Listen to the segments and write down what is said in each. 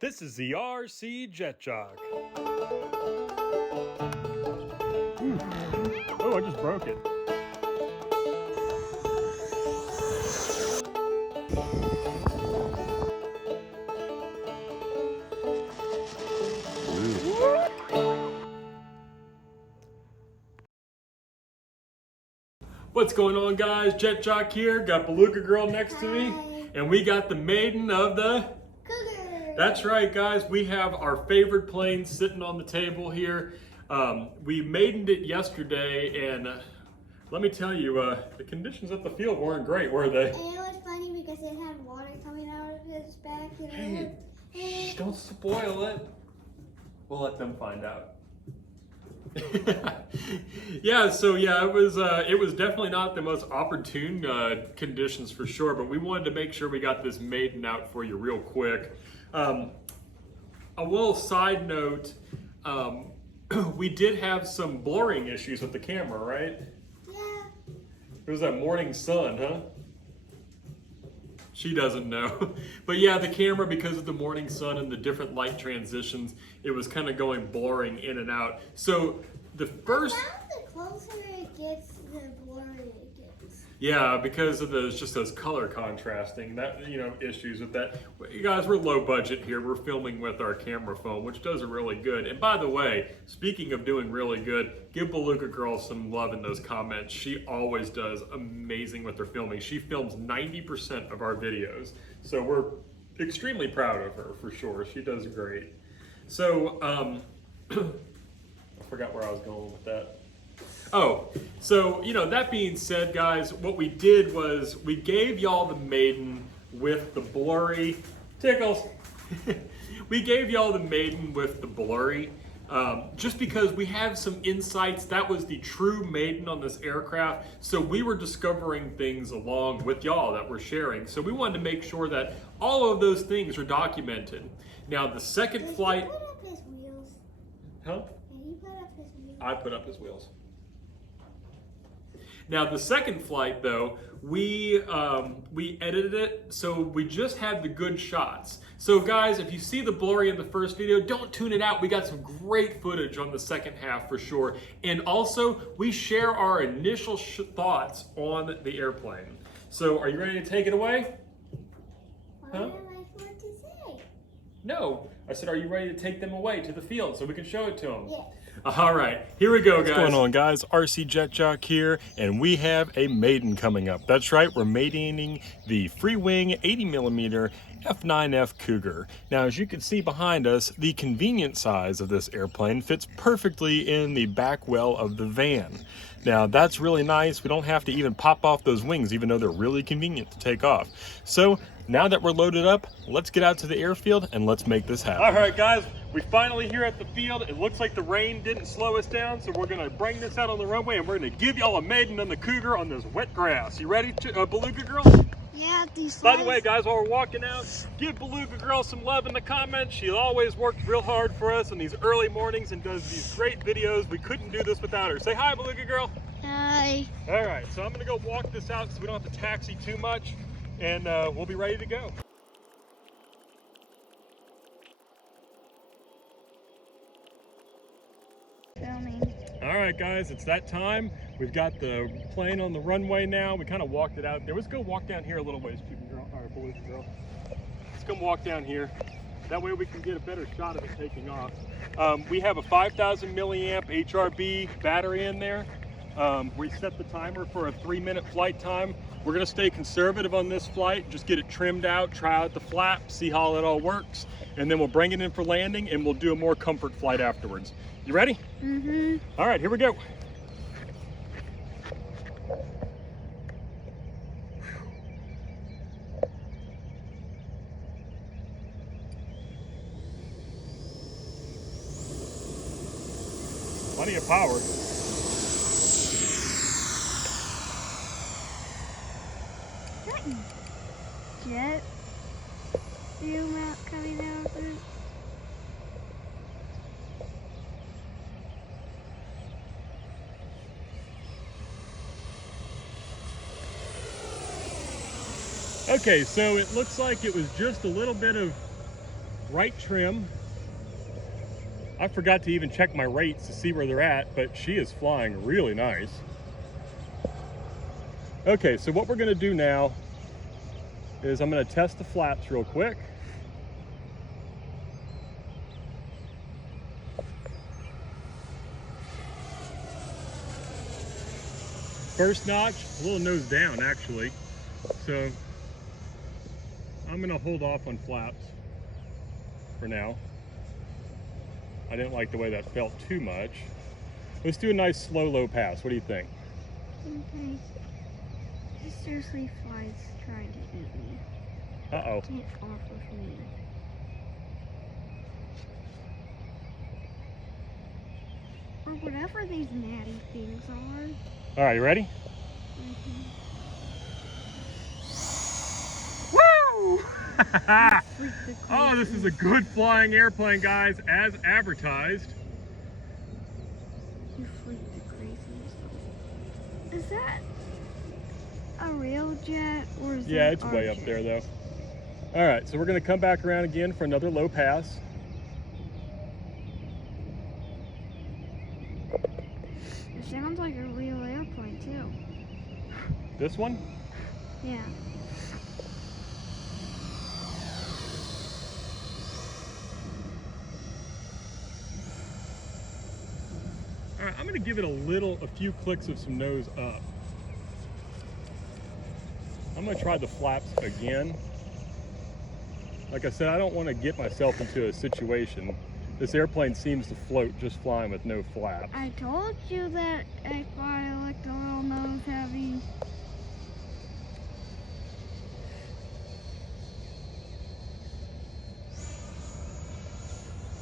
This is the RC Jet Jog. Oh, I just broke it. What's going on, guys? Jet Jock here. Got Beluga Girl next to me, and we got the Maiden of the Cougar. That's right, guys. We have our favorite plane sitting on the table here. We maidened it yesterday, and let me tell you, the conditions at the field weren't great, were they? And it was funny because it had water coming out of its back. And Hey, don't spoil it. We'll let them find out. Yeah, it was definitely not the most opportune conditions for sure, but we wanted to make sure we got this Maiden out for you real quick. A little side note, we did have some blurring issues with the camera, right? Yeah. It was that morning sun, huh? She doesn't know. But yeah, the camera, because of the morning sun and the different light transitions, it was kind of going blurring in and out. So the first... The closer it gets, the blurrier it gets. Yeah, because of those color contrasting, issues with that. You guys, we're low budget here. We're filming with our camera phone, which does it really good. And by the way, speaking of doing really good, give Beluga Girl some love in those comments. She always does amazing with her filming. She films 90% of our videos. So we're extremely proud of her, for sure. She does great. So, I forgot where I was going with that. Oh, so, that being said, guys, what we did was we gave y'all the Maiden with the blurry, tickles. We gave y'all the Maiden with the blurry, just because we have some insights. That was the true Maiden on this aircraft. So we were discovering things along with y'all that we're sharing. So we wanted to make sure that all of those things are documented. Now, the second flight... Did he put up his wheels? Huh? Did he put up his wheels? I put up his wheels. Now the second flight, though, we edited it, so we just had the good shots. So guys, if you see the blurry in the first video, don't tune it out. We got some great footage on the second half for sure. And also, we share our initial thoughts on the airplane. So are you ready to take it away? What am I supposed to say? No, I said, are you ready to take them away to the field so we can show it to them? Yes. All right, here we go, guys. What's going on, guys? RC Jet Jock here, and we have a Maiden coming up. That's right, we're maidening the Freewing 80mm F9F Cougar. Now, as you can see behind us, the convenient size of this airplane fits perfectly in the back well of the van. Now, that's really nice. We don't have to even pop off those wings, even though they're really convenient to take off. So, now that we're loaded up, let's get out to the airfield and let's make this happen. All right, guys, we're finally here at the field. It looks like the rain didn't slow us down, so we're gonna bring this out on the runway and we're gonna give y'all a Maiden and the Cougar on this wet grass. You ready, Beluga Girl? Yeah, these By the way, guys, while we're walking out, give Beluga Girl some love in the comments. She always works real hard for us in these early mornings and does these great videos. We couldn't do this without her. Say hi, Beluga Girl. Hi. All right, so I'm gonna go walk this out so we don't have to taxi too much, and we'll be ready to go. Filming. All right, guys, it's that time. We've got the plane on the runway now. We kind of walked it out there. Let's go walk down here a little ways, Beluga Girl. Let's come walk down here. That way we can get a better shot of it taking off. We have a 5,000 milliamp HRB battery in there. We set the timer for a 3-minute flight time. We're gonna stay conservative on this flight, just get it trimmed out, try out the flap, see how it all works, and then we'll bring it in for landing and we'll do a more comfort flight afterwards. You ready? Mm-hmm. All right, here we go. Plenty of power. Jet fume out coming out of it. Okay, so it looks like it was just a little bit of right trim. I forgot to even check my rates to see where they're at, but she is flying really nice. Okay, so what we're gonna do now is I'm gonna test the flaps real quick. First notch, a little nose down actually. So I'm gonna hold off on flaps for now. I didn't like the way that felt too much. Let's do a nice slow low pass. What do you think? Okay. He seriously flies trying to eat me. Uh-oh. Get off of me. Or whatever these natty things are. All right, you ready? Mm-hmm. Woo! Oh, this is a good flying airplane, guys, as advertised. You freaked the craziest. Is that a real jet or is Yeah, that it's our way up jet? there though. All right, so we're gonna come back around again for another low pass. It sounds like a real airplane too. This one? Yeah. All right, I'm gonna give it a few clicks of some nose up. I'm gonna try the flaps again. Like I said, I don't want to get myself into a situation. This airplane seems to float just fine with no flaps. I told you that if I looked a little nose heavy.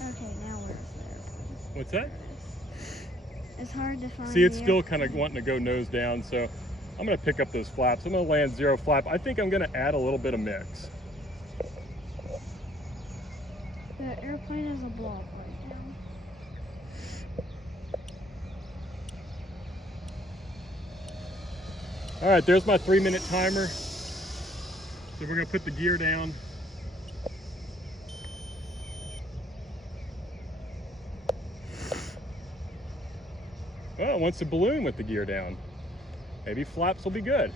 Okay, now where's the airplane? What's that? It's hard to find. See, it's the still kind of airplane. wanting to go nose down, so I'm gonna pick up those flaps. I'm gonna land zero flap. I think I'm gonna add a little bit of mix. The airplane is a block right now. All right, there's my 3-minute timer. So we're gonna put the gear down. Oh, it wants to balloon with the gear down. Maybe flaps will be good.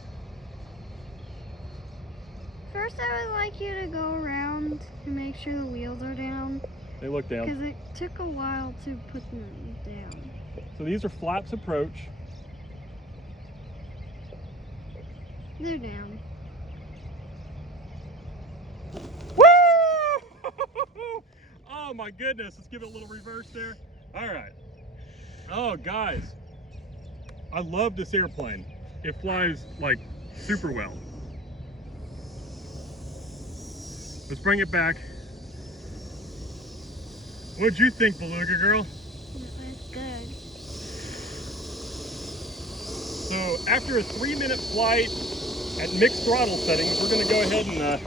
First, I would like you to go around and make sure the wheels are down. They look down. Because it took a while to put them down. So these are flaps approach. They're down. Woo! Oh my goodness, let's give it a little reverse there. All right. Oh guys, I love this airplane. It flies like super well. Let's bring it back. What'd you think, Beluga girl? That's good. So after a 3-minute flight at mixed throttle settings, we're gonna go ahead and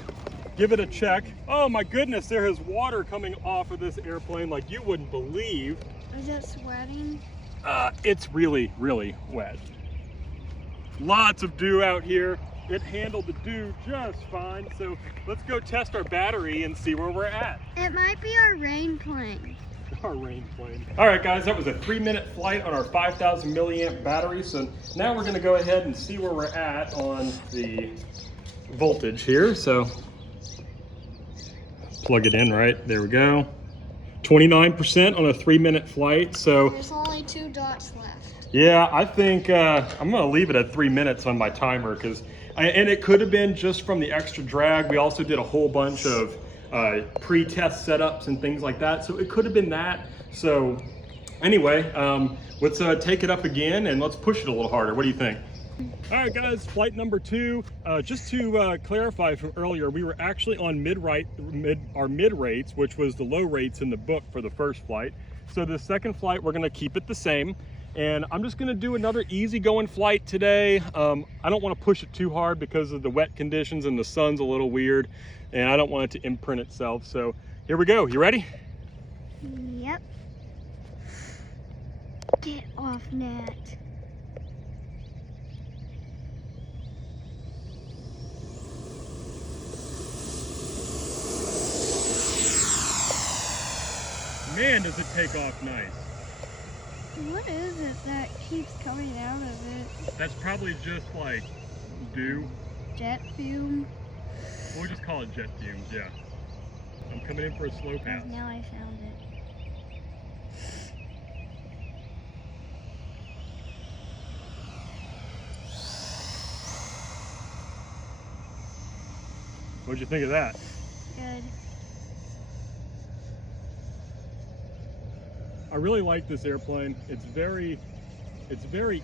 give it a check. Oh my goodness, there is water coming off of this airplane like you wouldn't believe. Is it sweating? It's really, really wet. Lots of dew out here. It handled the dew just fine. So let's go test our battery and see where we're at. It might be our rain plane. Our rain plane. All right, guys, that was a 3-minute flight on our 5,000 milliamp battery. So now we're gonna go ahead and see where we're at on the voltage here. So plug it in, right? There we go. 29% on a 3-minute flight. So There's only 2 dots left. yeah, I think I'm gonna leave it at 3 minutes on my timer because, and it could have been just from the extra drag. We also did a whole bunch of pre-test setups and things like that. So it could have been that. So anyway, let's take it up again and let's push it a little harder. What do you think? All right, guys, flight number 2. Just to clarify from earlier, we were actually on our mid rates, which was the low rates in the book for the first flight. So the second flight, we're gonna keep it the same. And I'm just gonna do another easygoing flight today. I don't wanna push it too hard because of the wet conditions and the sun's a little weird, and I don't want it to imprint itself. So here we go, you ready? Yep. Get off, Nat. man, does it take off nice. What is it that keeps coming out of it? That's probably just like dew. Jet fume? We'll just call it jet fumes, yeah. I'm coming in for a slow pass. Now I found it. What'd you think of that? Good. I really like this airplane. It's very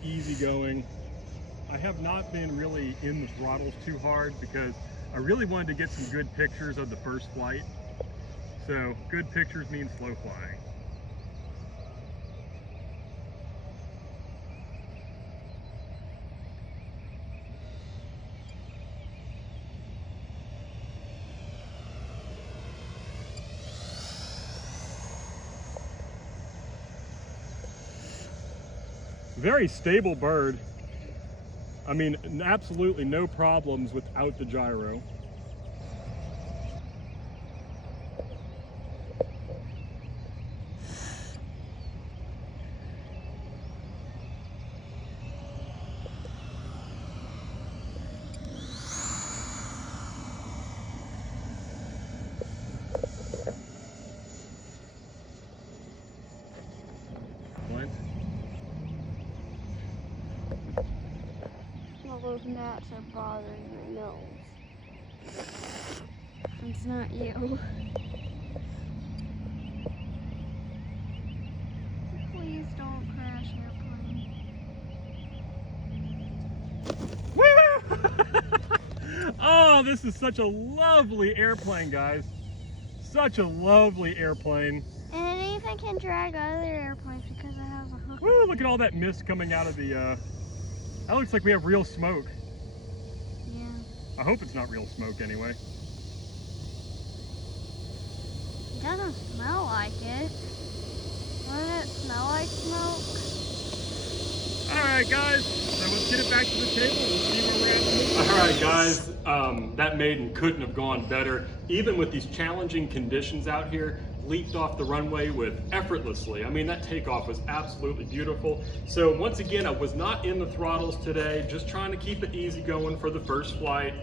easygoing. I have not been really in the throttles too hard because I really wanted to get some good pictures of the first flight. So good pictures means slow flying. Very stable bird. I mean, absolutely no problems without the gyro. Those gnats are bothering your nose. It's not you. Please don't crash airplane. Oh, this is such a lovely airplane, guys. Such a lovely airplane. And it even can drag other airplanes because it has a hook. Woo, look at all that mist coming out of the, that looks like we have real smoke. Yeah. I hope it's not real smoke anyway. It doesn't smell like it. Wouldn't it smell like smoke? All right, guys, so let's get it back to the table. We'll see where we're at. All right, guys, that Maiden couldn't have gone better. Even with these challenging conditions out here, leaped off the runway with effortlessly. I mean, that takeoff was absolutely beautiful. So once again, I was not in the throttles today, just trying to keep it easy going for the first flight.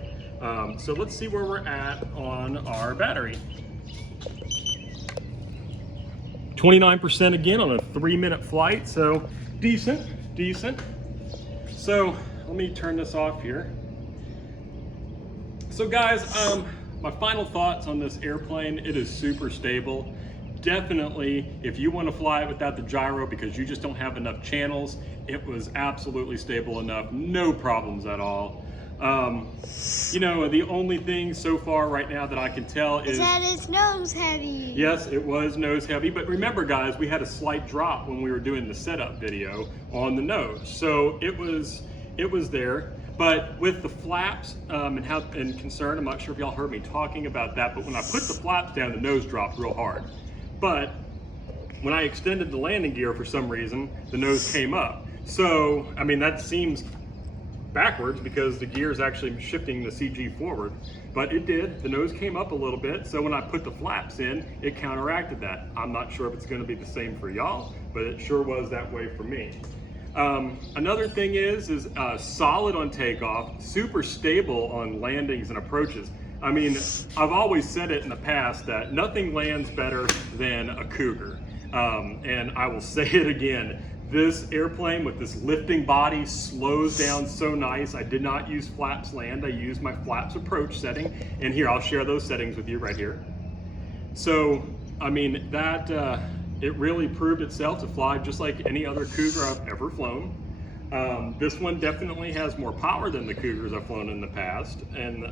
So let's see where we're at on our battery. 29% again on a 3-minute flight, so decent. So let me turn this off here. So guys, my final thoughts on this airplane, it is super stable. Definitely, if you want to fly it without the gyro because you just don't have enough channels, it was absolutely stable enough, no problems at all. You know, the only thing so far right now that I can tell is that it's nose heavy. Yes, it was nose heavy, but remember guys, we had a slight drop when we were doing the setup video on the nose. So it was there. But with the flaps and concern, I'm not sure if y'all heard me talking about that, but when I put the flaps down, the nose dropped real hard. But when I extended the landing gear for some reason, the nose came up. So, I mean, that seems backwards because the gear is actually shifting the CG forward, but it did. The nose came up a little bit, so when I put the flaps in, it counteracted that. I'm not sure if it's going to be the same for y'all, but it sure was that way for me. Another thing is solid on takeoff, super stable on landings and approaches. I mean, I've always said it in the past that nothing lands better than a Cougar, and I will say it again. This airplane with this lifting body slows down so nice. I did not use flaps land, I used my flaps approach setting. And here, I'll share those settings with you right here. So, I mean, that it really proved itself to fly just like any other Cougar I've ever flown. This one definitely has more power than the Cougars I've flown in the past. And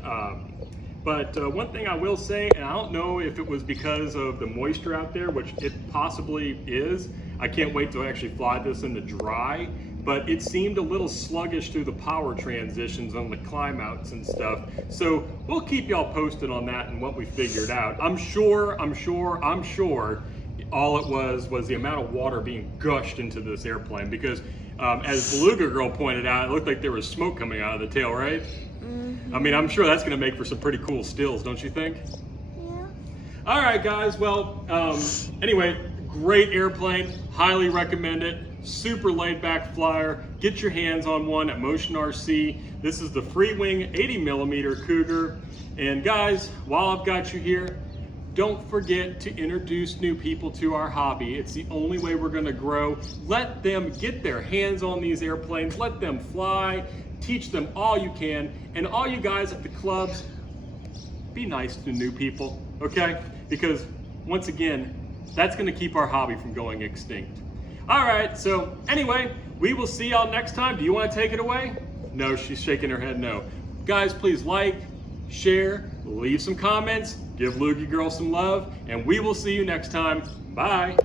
but one thing I will say, and I don't know if it was because of the moisture out there, which it possibly is. I can't wait to actually fly this in the dry, but it seemed a little sluggish through the power transitions on the climb outs and stuff. So we'll keep y'all posted on that and what we figured out. I'm sure all it was the amount of water being gushed into this airplane because as Beluga Girl pointed out, it looked like there was smoke coming out of the tail, right? Mm-hmm. I mean, I'm sure that's gonna make for some pretty cool stills, don't you think? Yeah. All right, guys, well, anyway, Great airplane, highly recommend it. Super laid back flyer. Get your hands on one at Motion RC. This is the Freewing 80mm Cougar. And guys, while I've got you here, don't forget to introduce new people to our hobby. It's the only way we're gonna grow. Let them get their hands on these airplanes, let them fly, teach them all you can. And all you guys at the clubs, be nice to new people, okay? Because once again, that's gonna keep our hobby from going extinct. All right, so anyway, we will see y'all next time. Do you wanna take it away? No, she's shaking her head no. Guys, please like, share, leave some comments, give Loogie Girl some love, and we will see you next time. Bye.